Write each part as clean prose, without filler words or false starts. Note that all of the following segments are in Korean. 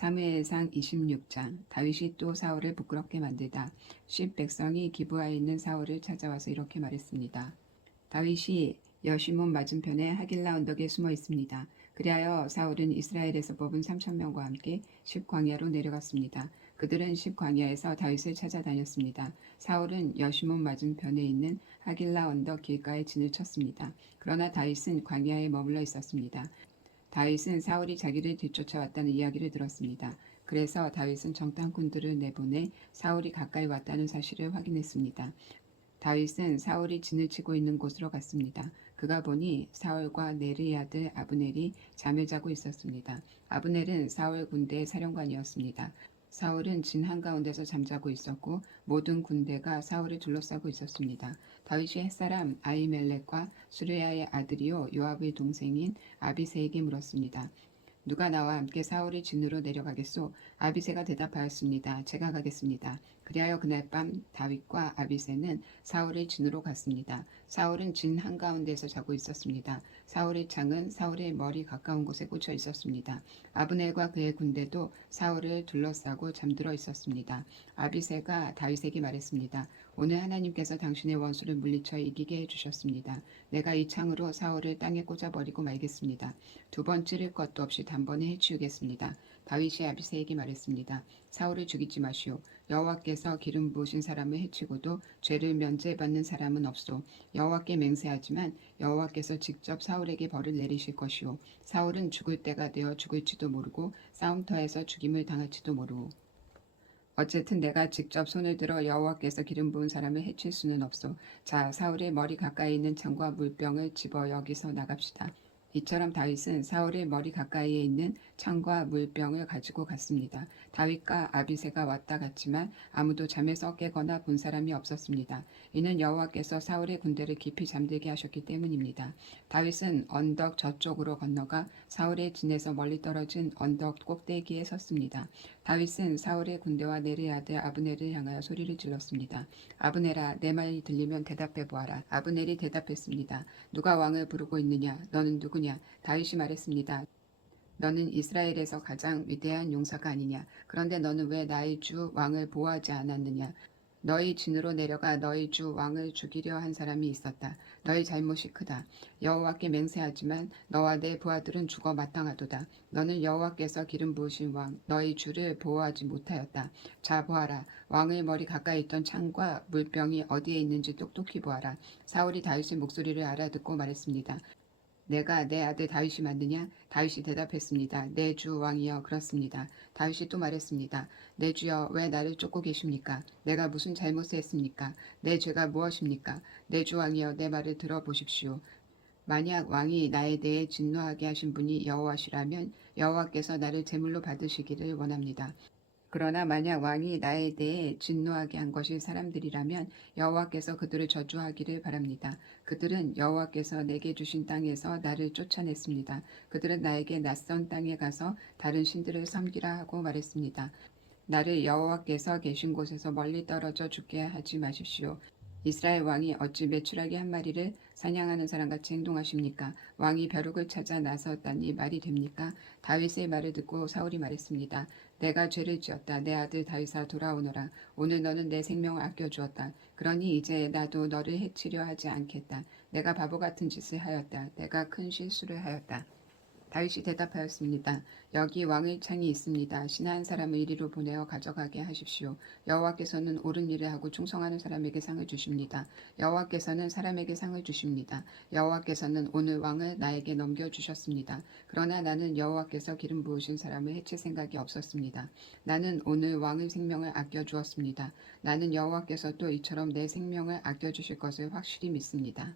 사무엘상 26장. 다윗이 또 사울을 부끄럽게 만들다. 10백성이 기브아에 있는 사울을 찾아와서 이렇게 말했습니다. 다윗이 여시몬 맞은편에 하길라 언덕에 숨어 있습니다. 그리하여 사울은 이스라엘에서 뽑은 3,000명과 함께 십광야로 내려갔습니다. 그들은 십광야에서 다윗을 찾아다녔습니다. 사울은 여시몬 맞은편에 있는 하길라 언덕 길가에 진을 쳤습니다. 그러나 다윗은 광야에 머물러 있었습니다. 다윗은 사울이 자기를 뒤쫓아왔다는 이야기를 들었습니다. 그래서 다윗은 정탐꾼들을 내보내 사울이 가까이 왔다는 사실을 확인했습니다. 다윗은 사울이 진을 치고 있는 곳으로 갔습니다. 그가 보니 사울과 네르의 아들 아브넬이 잠을 자고 있었습니다. 아브넬은 사울 군대의 사령관이었습니다. 사울은 진 한가운데서 잠자고 있었고 모든 군대가 사울을 둘러싸고 있었습니다. 다윗이 햇사람 아히멜렉과 수르야의 아들이요 요압의 동생인 아비새에게 물었습니다. 누가 나와 함께 사울의 진으로 내려가겠소? 아비새가 대답하였습니다. 제가 가겠습니다. 그리하여 그날 밤 다윗과 아비새는 사울의 진으로 갔습니다. 사울은 진 한가운데에서 자고 있었습니다. 사울의 창은 사울의 머리 가까운 곳에 꽂혀 있었습니다. 아브넬과 그의 군대도 사울을 둘러싸고 잠들어 있었습니다. 아비새가 다윗에게 말했습니다. 오늘 하나님께서 당신의 원수를 물리쳐 이기게 해주셨습니다. 내가 이 창으로 사울을 땅에 꽂아버리고 말겠습니다. 두 번 찌를 것도 없이 단번에 해치우겠습니다. 다윗이 아비새에게 말했습니다. 사울을 죽이지 마시오. 여호와께서 기름 부으신 사람을 해치고도 죄를 면제받는 사람은 없소. 여호와께 맹세하지만 여호와께서 직접 사울에게 벌을 내리실 것이오. 사울은 죽을 때가 되어 죽을지도 모르고 싸움터에서 죽임을 당할지도 모르오. 어쨌든 내가 직접 손을 들어 여호와께서 기름 부은 사람을 해칠 수는 없소. 자, 사울의 머리 가까이 있는 창과 물병을 집어 여기서 나갑시다. 이처럼 다윗은 사울의 머리 가까이에 있는 창과 물병을 가지고 갔습니다. 다윗과 아비새가 왔다 갔지만 아무도 잠에서 깨거나 본 사람이 없었습니다. 이는 여호와께서 사울의 군대를 깊이 잠들게 하셨기 때문입니다. 다윗은 언덕 저쪽으로 건너가 사울의 진에서 멀리 떨어진 언덕 꼭대기에 섰습니다. 다윗은 사울의 군대와 네르의 아들 아브넬을 향하여 소리를 질렀습니다. 아브넬아, 내 말이 들리면 대답해 보아라. 아브넬이 대답했습니다. 누가 왕을 부르고 있느냐? 너는 누구냐? 다윗이 말했습니다. 너는 이스라엘에서 가장 위대한 용사가 아니냐? 그런데 너는 왜 나의 주 왕을 보호하지 않았느냐? 너희 진으로 내려가 너희 주 왕을 죽이려 한 사람이 있었다. 너희 잘못이 크다. 여호와께 맹세하지만 너와 내 부하들은 죽어 마땅하도다. 너는 여호와께서 기름 부으신 왕 너희 주를 보호하지 못하였다. 자, 보아라. 왕의 머리 가까이 있던 창과 물병이 어디에 있는지 똑똑히 보아라. 사울이 다윗의 목소리를 알아듣고 말했습니다. 내가 내 아들 다윗이 맞느냐? 다윗이 대답했습니다. 내 주 왕이여 그렇습니다. 다윗이 또 말했습니다. 내 주여 왜 나를 쫓고 계십니까? 내가 무슨 잘못을 했습니까? 내 죄가 무엇입니까? 내 주 왕이여 내 말을 들어보십시오. 만약 왕이 나에 대해 진노하게 하신 분이 여호와시라면 여호와께서 나를 제물로 받으시기를 원합니다. 그러나 만약 왕이 나에 대해 진노하게 한 것이 사람들이라면 여호와께서 그들을 저주하기를 바랍니다. 그들은 여호와께서 내게 주신 땅에서 나를 쫓아냈습니다. 그들은 나에게 낯선 땅에 가서 다른 신들을 섬기라 하고 말했습니다. 나를 여호와께서 계신 곳에서 멀리 떨어져 죽게 하지 마십시오. 이스라엘 왕이 어찌 메추라기 한 마리를 사냥하는 사람같이 행동하십니까? 왕이 벼룩을 찾아 나섰다니 말이 됩니까? 다윗의 말을 듣고 사울이 말했습니다. 내가 죄를 지었다. 내 아들 다윗아 돌아오너라. 오늘 너는 내 생명을 아껴주었다. 그러니 이제 나도 너를 해치려 하지 않겠다. 내가 바보 같은 짓을 하였다. 내가 큰 실수를 하였다. 다윗이 대답하였습니다. 여기 왕의 창이 있습니다. 신하 한 사람을 이리로 보내어 가져가게 하십시오. 여호와께서는 옳은 일을 하고 충성하는 사람에게 상을 주십니다. 여호와께서는 사람에게 상을 주십니다. 여호와께서는 오늘 왕을 나에게 넘겨주셨습니다. 그러나 나는 여호와께서 기름 부으신 사람을 해칠 생각이 없었습니다. 나는 오늘 왕의 생명을 아껴주었습니다. 나는 여호와께서도 이처럼 내 생명을 아껴주실 것을 확실히 믿습니다.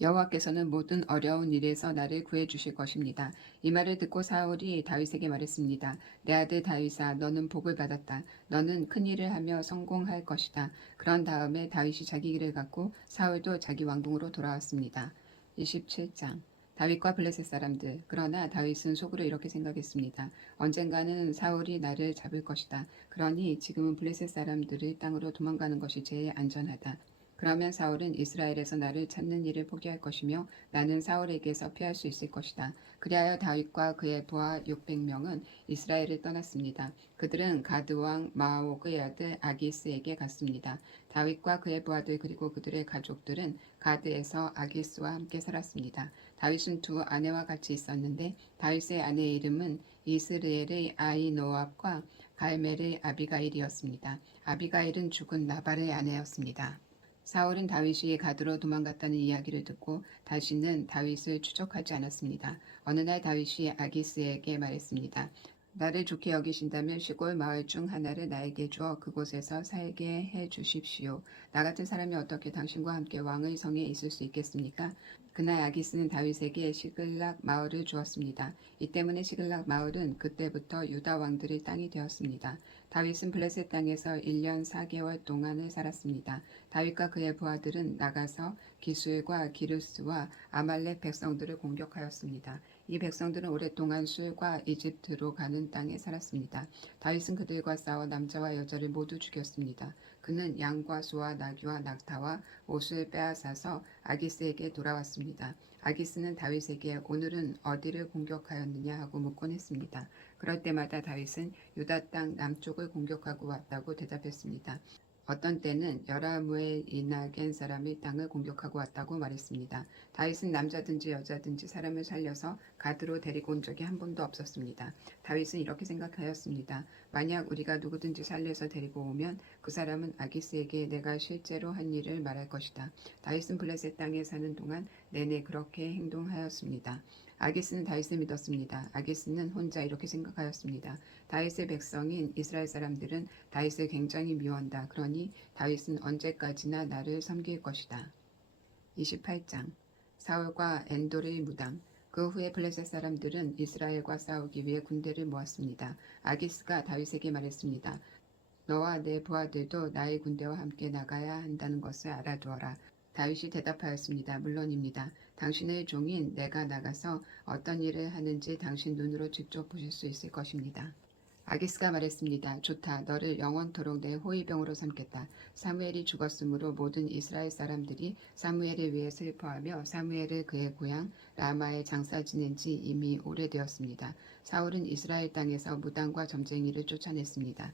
여호와께서는 모든 어려운 일에서 나를 구해주실 것입니다. 이 말을 듣고 사울이 다윗에게 말했습니다. 내 아들 다윗아, 너는 복을 받았다. 너는 큰 일을 하며 성공할 것이다. 그런 다음에 다윗이 자기 길을 갔고 사울도 자기 왕궁으로 돌아왔습니다. 27장. 다윗과 블레셋 사람들. 그러나 다윗은 속으로 이렇게 생각했습니다. 언젠가는 사울이 나를 잡을 것이다. 그러니 지금은 블레셋 사람들의 땅으로 도망가는 것이 제일 안전하다. 그러면 사울은 이스라엘에서 나를 찾는 일을 포기할 것이며 나는 사울에게서 피할 수 있을 것이다. 그리하여 다윗과 그의 부하 600명은 이스라엘을 떠났습니다. 그들은 가드 왕 마옥의 아들 아기스에게 갔습니다. 다윗과 그의 부하들 그리고 그들의 가족들은 가드에서 아기스와 함께 살았습니다. 다윗은 두 아내와 같이 있었는데 다윗의 아내의 이름은 이스르엘의 아이노압과 갈멜의 아비가일이었습니다. 아비가일은 죽은 나발의 아내였습니다. 사울은 다윗이 가드로 도망갔다는 이야기를 듣고 다시는 다윗을 추적하지 않았습니다. 어느 날 다윗이 아기스에게 말했습니다. 나를 좋게 여기신다면 시골 마을 중 하나를 나에게 주어 그곳에서 살게 해 주십시오. 나 같은 사람이 어떻게 당신과 함께 왕의 성에 있을 수 있겠습니까? 그날 아기스는 다윗에게 시글락 마을을 주었습니다. 이 때문에 시글락 마을은 그때부터 유다 왕들의 땅이 되었습니다. 다윗은 블레셋 땅에서 1년 4개월 동안을 살았습니다. 다윗과 그의 부하들은 나가서 기술과 기르스와 아말렉 백성들을 공격하였습니다. 이 백성들은 오랫동안 술과 이집트로 가는 땅에 살았습니다. 다윗은 그들과 싸워 남자와 여자를 모두 죽였습니다. 그는 양과 소와 나귀와 낙타와 옷을 빼앗아서 아기스에게 돌아왔습니다. 아기스는 다윗에게 오늘은 어디를 공격하였느냐 하고 묻곤 했습니다. 그럴 때마다 다윗은 유다 땅 남쪽을 공격하고 왔다고 대답했습니다. 어떤 때는 여라무엘 이나겐 사람의 땅을 공격하고 왔다고 말했습니다. 다윗은 남자든지 여자든지 사람을 살려서 가드로 데리고 온 적이 한 번도 없었습니다. 다윗은 이렇게 생각하였습니다. 만약 우리가 누구든지 살려서 데리고 오면 그 사람은 아기스에게 내가 실제로 한 일을 말할 것이다. 다윗은 블레셋 땅에 사는 동안 내내 그렇게 행동하였습니다. 아기스는 다윗을 믿었습니다. 아기스는 혼자 이렇게 생각하였습니다. 다윗의 백성인 이스라엘 사람들은 다윗을 굉장히 미워한다. 그러니 다윗은 언제까지나 나를 섬길 것이다. 28장 사울과 엔돌의 무당. 그 후에 블레셋 사람들은 이스라엘과 싸우기 위해 군대를 모았습니다. 아기스가 다윗에게 말했습니다. 너와 내 부하들도 나의 군대와 함께 나가야 한다는 것을 알아두어라. 다윗이 대답하였습니다. 물론입니다. 당신의 종인 내가 나가서 어떤 일을 하는지 당신 눈으로 직접 보실 수 있을 것입니다. 아기스가 말했습니다. 좋다. 너를 영원토록 내 호위병으로 삼겠다. 사무엘이 죽었으므로 모든 이스라엘 사람들이 사무엘을 위해 슬퍼하며 사무엘을 그의 고향 라마에 장사 지낸 지 이미 오래되었습니다. 사울은 이스라엘 땅에서 무당과 점쟁이를 쫓아냈습니다.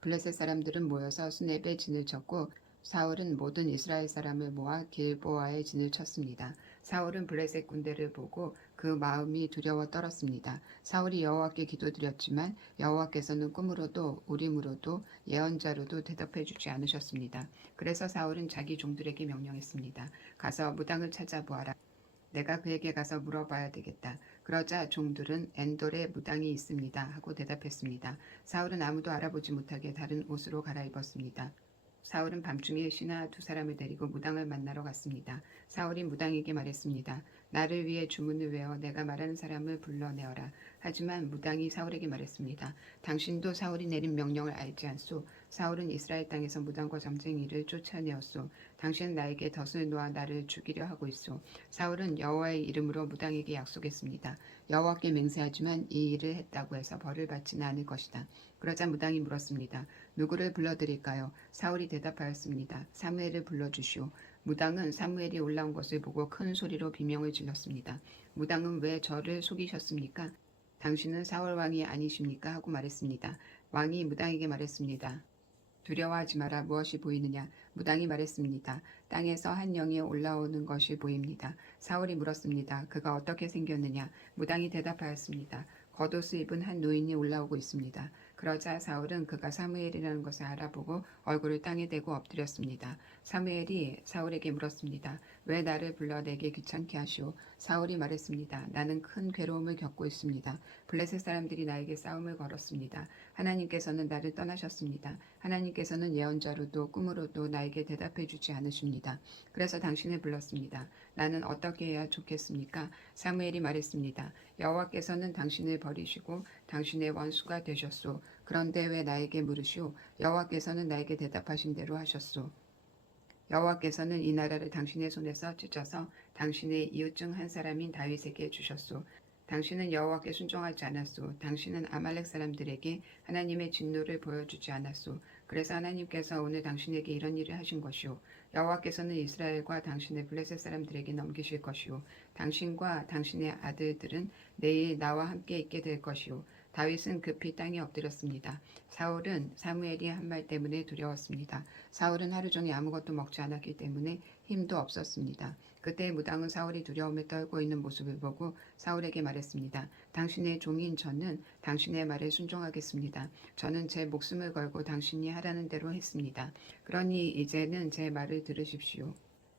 블레셋 사람들은 모여서 수렙에 진을 쳤고 사울은 모든 이스라엘 사람을 모아 길보아에 진을 쳤습니다. 사울은 블레셋 군대를 보고 그 마음이 두려워 떨었습니다. 사울이 여호와께 기도드렸지만 여호와께서는 꿈으로도 우림으로도 예언자로도 대답해 주지 않으셨습니다. 그래서 사울은 자기 종들에게 명령했습니다. 가서 무당을 찾아보아라. 내가 그에게 가서 물어봐야 되겠다. 그러자 종들은 엔돌에 무당이 있습니다 하고 대답했습니다. 사울은 아무도 알아보지 못하게 다른 옷으로 갈아입었습니다. 사울은 밤중에 신하 두 사람을 데리고 무당을 만나러 갔습니다. 사울이 무당에게 말했습니다. 나를 위해 주문을 외워 내가 말하는 사람을 불러내어라. 하지만 무당이 사울에게 말했습니다. 당신도 사울이 내린 명령을 알지 않소? 사울은 이스라엘 땅에서 무당과 점쟁이를 쫓아내었소. 당신은 나에게 덫을 놓아 나를 죽이려 하고 있소. 사울은 여호와의 이름으로 무당에게 약속했습니다. 여호와께 맹세하지만 이 일을 했다고 해서 벌을 받지는 않을 것이다. 그러자 무당이 물었습니다. 누구를 불러드릴까요? 사울이 대답하였습니다. 사무엘을 불러주시오. 무당은 사무엘이 올라온 것을 보고 큰 소리로 비명을 질렀습니다. 무당은 왜 저를 속이셨습니까? 당신은 사울 왕이 아니십니까? 하고 말했습니다. 왕이 무당에게 말했습니다. 두려워하지 마라. 무엇이 보이느냐? 무당이 말했습니다. 땅에서 한 영이 올라오는 것이 보입니다. 사울이 물었습니다. 그가 어떻게 생겼느냐? 무당이 대답하였습니다. 겉옷을 입은 한 노인이 올라오고 있습니다. 그러자 사울은 그가 사무엘이라는 것을 알아보고 얼굴을 땅에 대고 엎드렸습니다. 사무엘이 사울에게 물었습니다. 왜 나를 불러 내게 귀찮게 하시오? 사울이 말했습니다. 나는 큰 괴로움을 겪고 있습니다. 블레셋 사람들이 나에게 싸움을 걸었습니다. 하나님께서는 나를 떠나셨습니다. 하나님께서는 예언자로도 꿈으로도 나에게 대답해 주지 않으십니다. 그래서 당신을 불렀습니다. 나는 어떻게 해야 좋겠습니까? 사무엘이 말했습니다. 여호와께서는 당신을 버리시고 당신의 원수가 되셨소. 그런데 왜 나에게 물으시오? 여호와께서는 나에게 대답하신 대로 하셨소. 여호와께서는 이 나라를 당신의 손에서 찢어서 당신의 이웃 중 한 사람인 다윗에게 주셨소. 당신은 여호와께 순종하지 않았소. 당신은 아말렉 사람들에게 하나님의 진노를 보여주지 않았소. 그래서 하나님께서 오늘 당신에게 이런 일을 하신 것이오. 여호와께서는 이스라엘과 당신의 블레셋 사람들에게 넘기실 것이오. 당신과 당신의 아들들은 내일 나와 함께 있게 될 것이오. 다윗은 급히 땅에 엎드렸습니다. 사울은 사무엘이 한 말 때문에 두려웠습니다. 사울은 하루 종일 아무것도 먹지 않았기 때문에 힘도 없었습니다. 그때 무당은 사울이 두려움에 떨고 있는 모습을 보고 사울에게 말했습니다. 당신의 종인 저는 당신의 말에 순종하겠습니다. 저는 제 목숨을 걸고 당신이 하라는 대로 했습니다. 그러니 이제는 제 말을 들으십시오.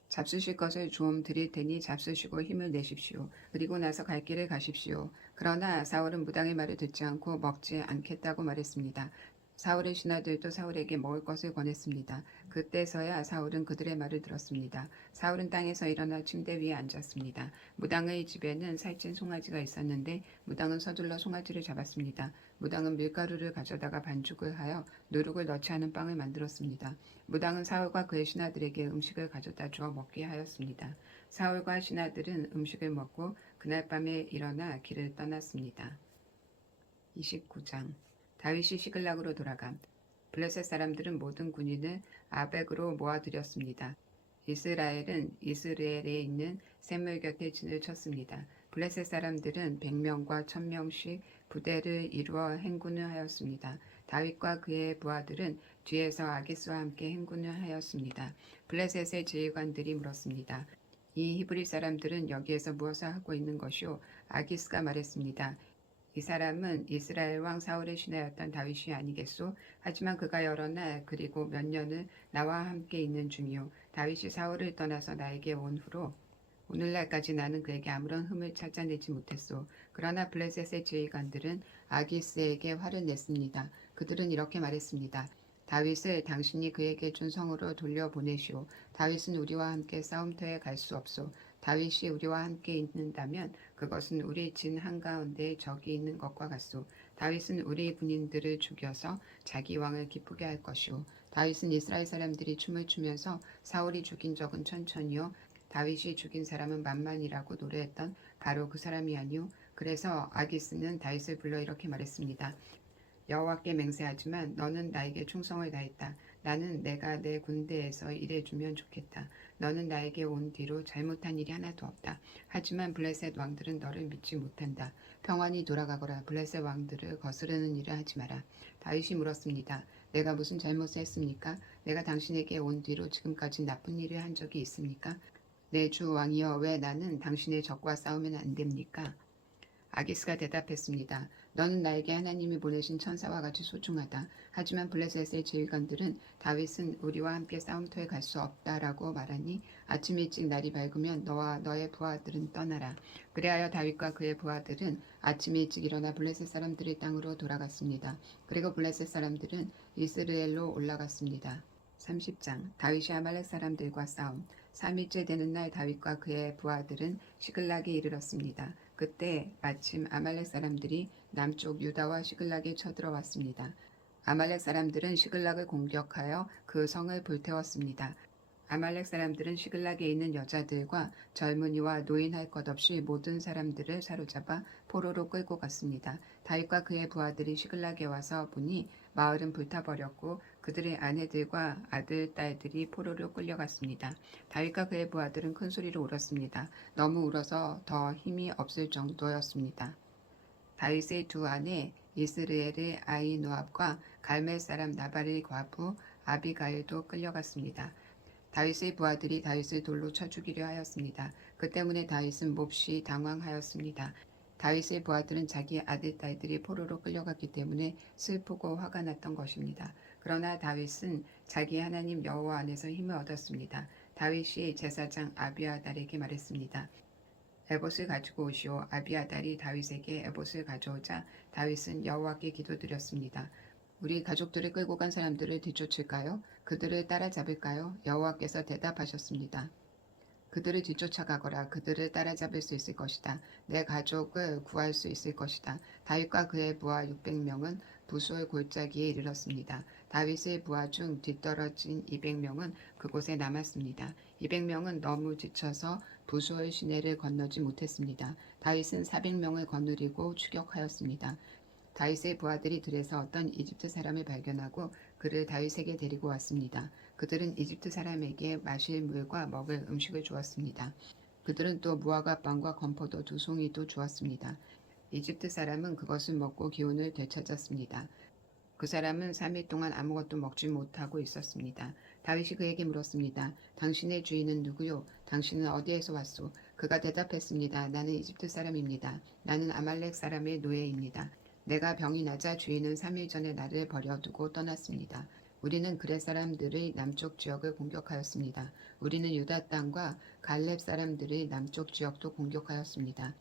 잡수실 것을 좀 드릴 테니 잡수시고 힘을 내십시오. 그리고 나서 갈 길을 가십시오. 그러나 사울은 무당의 말을 듣지 않고 먹지 않겠다고 말했습니다. 사울의 신하들도 사울에게 먹을 것을 권했습니다. 그때서야 사울은 그들의 말을 들었습니다. 사울은 땅에서 일어나 침대 위에 앉았습니다. 무당의 집에는 살찐 송아지가 있었는데 무당은 서둘러 송아지를 잡았습니다. 무당은 밀가루를 가져다가 반죽을 하여 누룩을 넣지 않은 빵을 만들었습니다. 무당은 사울과 그의 신하들에게 음식을 가져다 주어 먹게 하였습니다. 사울과 신하들은 음식을 먹고 그날 밤에 일어나 길을 떠났습니다. 29장 다윗이 시글락으로 돌아감. 블레셋 사람들은 모든 군인을 아벡으로 모아들였습니다. 이스라엘은 이스라엘에 있는 샘물 곁에 진을 쳤습니다. 블레셋 사람들은 100명과 1000명씩 부대를 이루어 행군을 하였습니다. 다윗과 그의 부하들은 뒤에서 아기스와 함께 행군을 하였습니다. 블레셋의 지휘관들이 물었습니다. 이 히브리 사람들은 여기에서 무엇을 하고 있는 것이오? 아기스가 말했습니다. 이 사람은 이스라엘 왕 사울의 신하였던 다윗이 아니겠소? 하지만 그가 여러 날 그리고 몇 년을 나와 함께 있는 중이요. 다윗이 사울을 떠나서 나에게 온 후로 오늘날까지 나는 그에게 아무런 흠을 찾아내지 못했소. 그러나 블레셋의 지휘관들은 아기스에게 화를 냈습니다. 그들은 이렇게 말했습니다. 다윗을 당신이 그에게 준 성으로 돌려보내시오. 다윗은 우리와 함께 싸움터에 갈 수 없소. 다윗이 우리와 함께 있는다면 그것은 우리 진 한가운데에 적이 있는 것과 같소. 다윗은 우리 군인들을 죽여서 자기 왕을 기쁘게 할 것이오. 다윗은 이스라엘 사람들이 춤을 추면서 사울이 죽인 적은 천천히요. 다윗이 죽인 사람은 만만이라고 노래했던 바로 그 사람이 아니오. 그래서 아기스는 다윗을 불러 이렇게 말했습니다. 여호와께 맹세하지만 너는 나에게 충성을 다했다. 나는 내가 내 군대에서 일해주면 좋겠다. 너는 나에게 온 뒤로 잘못한 일이 하나도 없다. 하지만 블레셋 왕들은 너를 믿지 못한다. 평안히 돌아가거라. 블레셋 왕들을 거스르는 일을 하지 마라. 다윗이 물었습니다. 내가 무슨 잘못을 했습니까? 내가 당신에게 온 뒤로 지금까지 나쁜 일을 한 적이 있습니까? 내 주 왕이여, 왜 나는 당신의 적과 싸우면 안 됩니까? 아기스가 대답했습니다. 너는 나에게 하나님이 보내신 천사와 같이 소중하다. 하지만 블레셋의 지휘관들은 다윗은 우리와 함께 싸움터에 갈 수 없다라고 말하니 아침 일찍 날이 밝으면 너와 너의 부하들은 떠나라. 그리하여 다윗과 그의 부하들은 아침 일찍 일어나 블레셋 사람들의 땅으로 돌아갔습니다. 그리고 블레셋 사람들은 이스라엘로 올라갔습니다. 30장 다윗이 아말렉 사람들과 싸움. 3일째 되는 날 다윗과 그의 부하들은 시글락에 이르렀습니다. 그때 마침 아말렉 사람들이 남쪽 유다와 시글락에 쳐들어왔습니다. 아말렉 사람들은 시글락을 공격하여 그 성을 불태웠습니다. 아말렉 사람들은 시글락에 있는 여자들과 젊은이와 노인 할 것 없이 모든 사람들을 사로잡아 포로로 끌고 갔습니다. 다윗과 그의 부하들이 시글락에 와서 보니 마을은 불타버렸고 그들의 아내들과 아들, 딸들이 포로로 끌려갔습니다. 다윗과 그의 부하들은 큰 소리로 울었습니다. 너무 울어서 더 힘이 없을 정도였습니다. 다윗의 두 아내 이스라엘의 아히노압과 갈멜 사람 나발의 과부 아비가일도 끌려갔습니다. 다윗의 부하들이 다윗을 돌로 쳐 죽이려 하였습니다. 그 때문에 다윗은 몹시 당황하였습니다. 다윗의 부하들은 자기 아들, 딸들이 포로로 끌려갔기 때문에 슬프고 화가 났던 것입니다. 그러나 다윗은 자기 하나님 여호와 안에서 힘을 얻었습니다. 다윗이 제사장 아비아달에게 말했습니다. 에봇을 가지고 오시오. 아비아달이 다윗에게 에봇을 가져오자 다윗은 여호와께 기도드렸습니다. 우리 가족들을 끌고 간 사람들을 뒤쫓을까요? 그들을 따라잡을까요? 여호와께서 대답하셨습니다. 그들을 뒤쫓아가거라. 그들을 따라잡을 수 있을 것이다. 내 가족을 구할 수 있을 것이다. 다윗과 그의 부하 600명은 부솔 골짜기에 이르렀습니다. 다윗의 부하 중 뒤떨어진 200명은 그곳에 남았습니다. 200명은 너무 지쳐서 부수의 시내를 건너지 못했습니다. 다윗은 400명을 거느리고 추격하였습니다. 다윗의 부하들이 들에서 어떤 이집트 사람을 발견하고 그를 다윗에게 데리고 왔습니다. 그들은 이집트 사람에게 마실 물과 먹을 음식을 주었습니다. 그들은 또 무화과 빵과 건포도 2송이도 주었습니다. 이집트 사람은 그것을 먹고 기운을 되찾았습니다. 그 사람은 3일 동안 아무것도 먹지 못하고 있었습니다. 다윗이 그에게 물었습니다. 당신의 주인은 누구요? 당신은 어디에서 왔소? 그가 대답했습니다. 나는 이집트 사람입니다. 나는 아말렉 사람의 노예입니다. 내가 병이 나자 주인은 3일 전에 나를 버려두고 떠났습니다. 우리는 그렛 사람들의 남쪽 지역을 공격하였습니다. 우리는 유다 땅과 갈렙 사람들의 남쪽 지역도 공격하였습니다.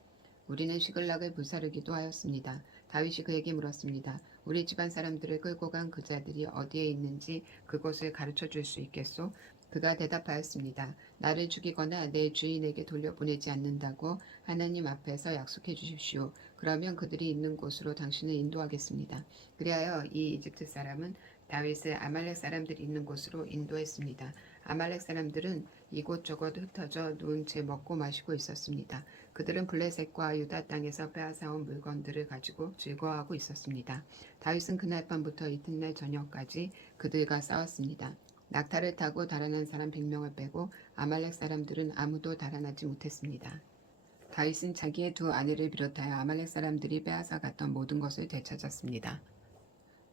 우리는 시글락을 불사르기도 하였습니다. 다윗이 그에게 물었습니다. 우리 집안 사람들을 끌고 간 그 자들이 어디에 있는지 그곳을 가르쳐 줄 수 있겠소? 그가 대답하였습니다. 나를 죽이거나 내 주인에게 돌려보내지 않는다고 하나님 앞에서 약속해 주십시오. 그러면 그들이 있는 곳으로 당신을 인도하겠습니다. 그리하여 이 이집트 사람은 다윗을 아말렉 사람들이 있는 곳으로 인도했습니다. 아말렉 사람들은 이곳저곳 흩어져 누운 채 먹고 마시고 있었습니다. 그들은 블레셋과 유다 땅에서 빼앗아온 물건들을 가지고 즐거워하고 있었습니다. 다윗은 그날 밤부터 이튿날 저녁까지 그들과 싸웠습니다. 낙타를 타고 달아난 사람 100명을 빼고 아말렉 사람들은 아무도 달아나지 못했습니다. 다윗은 자기의 2 아내를 비롯하여 아말렉 사람들이 빼앗아 갔던 모든 것을 되찾았습니다.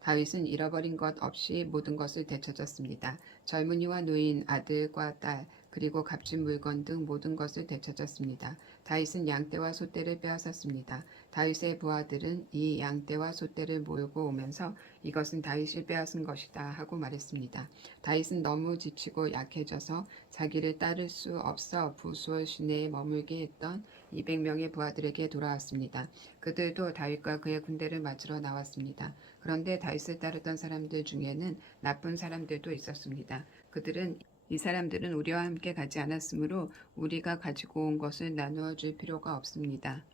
다윗은 잃어버린 것 없이 모든 것을 되찾았습니다. 젊은이와 노인, 아들과 딸, 그리고 값진 물건 등 모든 것을 되찾았습니다. 다윗은 양떼와 소떼를 빼앗았습니다. 다윗의 부하들은 이 양떼와 소떼를 몰고 오면서 이것은 다윗이 빼앗은 것이다 하고 말했습니다. 다윗은 너무 지치고 약해져서 자기를 따를 수 없어 부수올 시내에 머물게 했던 200명의 부하들에게 돌아왔습니다. 그들도 다윗과 그의 군대를 맞으러 나왔습니다. 그런데 다윗을 따르던 사람들 중에는 나쁜 사람들도 있었습니다. 그들은 이 사람들은 우리와 함께 가지 않았으므로 우리가 가지고 온 것을 나누어 줄 필요가 없습니다.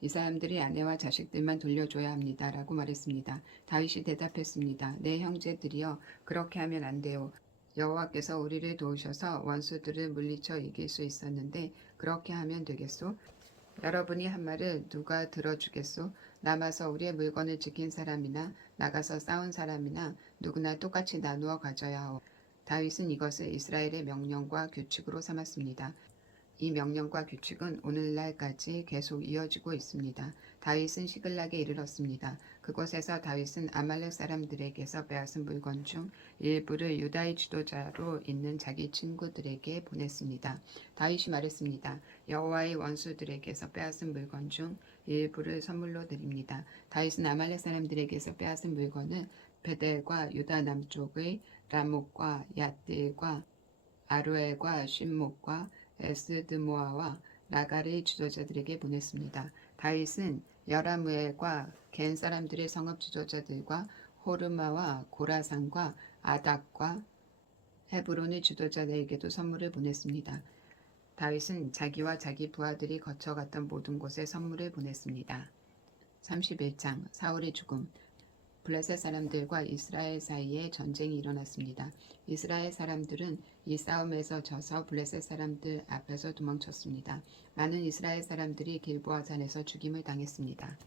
이 사람들이 아내와 자식들만 돌려줘야 합니다. 라고 말했습니다. 다윗이 대답했습니다. 내 형제들이여 그렇게 하면 안 돼요. 여호와께서 우리를 도우셔서 원수들을 물리쳐 이길 수 있었는데 그렇게 하면 되겠소? 여러분이 한 말을 누가 들어주겠소? 남아서 우리의 물건을 지킨 사람이나 나가서 싸운 사람이나 누구나 똑같이 나누어 가져야 하오. 다윗은 이것을 이스라엘의 명령과 규칙으로 삼았습니다. 이 명령과 규칙은 오늘날까지 계속 이어지고 있습니다. 다윗은 시글락에 이르렀습니다. 그곳에서 다윗은 아말렉 사람들에게서 빼앗은 물건 중 일부를 유다의 지도자로 있는 자기 친구들에게 보냈습니다. 다윗이 말했습니다. 여호와의 원수들에게서 빼앗은 물건 중 일부를 선물로 드립니다. 다윗은 아말렉 사람들에게서 빼앗은 물건을 베델과 유다 남쪽의 라못과 얏딜과 아루엘과 쉰목과 에스드모아와 라갈의 지도자들에게 보냈습니다. 다윗은 여라무엘과 겐 사람들의 성읍 지도자들과 호르마와 고라산과 아닥과 헤브론의 지도자들에게도 선물을 보냈습니다. 다윗은 자기와 자기 부하들이 거쳐갔던 모든 곳에 선물을 보냈습니다. 31장 사울의 죽음. 블레셋 사람들과 이스라엘 사이에 전쟁이 일어났습니다. 이스라엘 사람들은 이 싸움에서 져서 블레셋 사람들 앞에서 도망쳤습니다. 많은 이스라엘 사람들이 길보아 산에서 죽임을 당했습니다.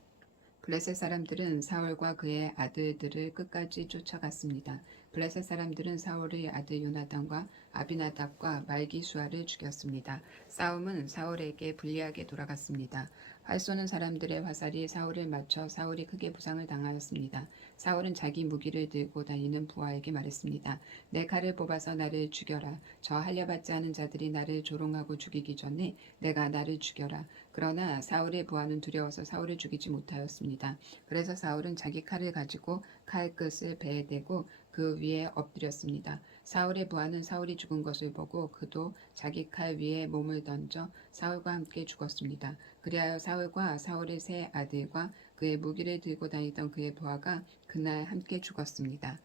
블레셋 사람들은 사울과 그의 아들들을 끝까지 쫓아갔습니다. 블레셋 사람들은 사울의 아들 요나단과 아비나답과 말기수아를 죽였습니다. 싸움은 사울에게 불리하게 돌아갔습니다. 활 쏘는 사람들의 화살이 사울을 맞춰 사울이 크게 부상을 당하였습니다. 사울은 자기 무기를 들고 다니는 부하에게 말했습니다. 내 칼을 뽑아서 나를 죽여라. 저 할례받지 않은 자들이 나를 조롱하고 죽이기 전에 내가 나를 죽여라. 그러나 사울의 부하는 두려워서 사울을 죽이지 못하였습니다. 그래서 사울은 자기 칼을 가지고 칼 끝을 배에 대고 그 위에 엎드렸습니다. 사울의 부하는 사울이 죽은 것을 보고 그도 자기 칼 위에 몸을 던져 사울과 함께 죽었습니다. 그리하여 사울과 사울의 세 아들과 그의 무기를 들고 다니던 그의 부하가 그날 함께 죽었습니다.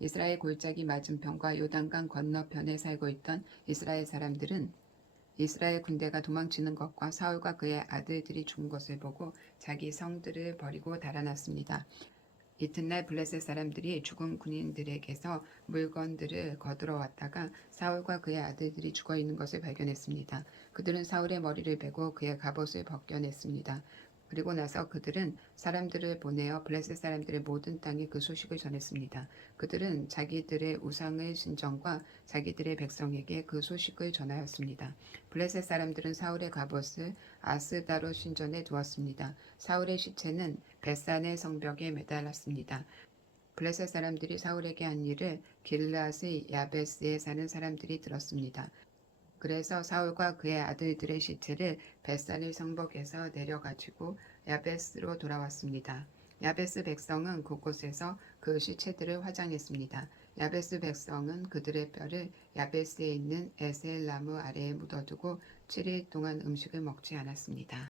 이스라엘 골짜기 맞은편과 요단강 건너편에 살고 있던 이스라엘 사람들은 이스라엘 군대가 도망치는 것과 사울과 그의 아들들이 죽은 것을 보고 자기 성들을 버리고 달아났습니다. 이튿날 블레셋 사람들이 죽은 군인들에게서 물건들을 거들어 왔다가 사울과 그의 아들들이 죽어 있는 것을 발견했습니다. 그들은 사울의 머리를 베고 그의 갑옷을 벗겨냈습니다. 그리고 나서 그들은 사람들을 보내어 블레셋 사람들의 모든 땅에 그 소식을 전했습니다. 그들은 자기들의 우상의 신전과 자기들의 백성에게 그 소식을 전하였습니다. 블레셋 사람들은 사울의 갑옷을 아스다롯 신전에 두었습니다. 사울의 시체는 벳산의 성벽에 매달렸습니다. 블레셋 사람들이 사울에게 한 일을 길르앗의 야베스에 사는 사람들이 들었습니다. 그래서 사울과 그의 아들들의 시체를 벳산의 성벽에서 내려가지고 야베스로 돌아왔습니다. 야베스 백성은 그곳에서 그 시체들을 화장했습니다. 야베스 백성은 그들의 뼈를 야베스에 있는 에셀 나무 아래에 묻어두고 7일 동안 음식을 먹지 않았습니다.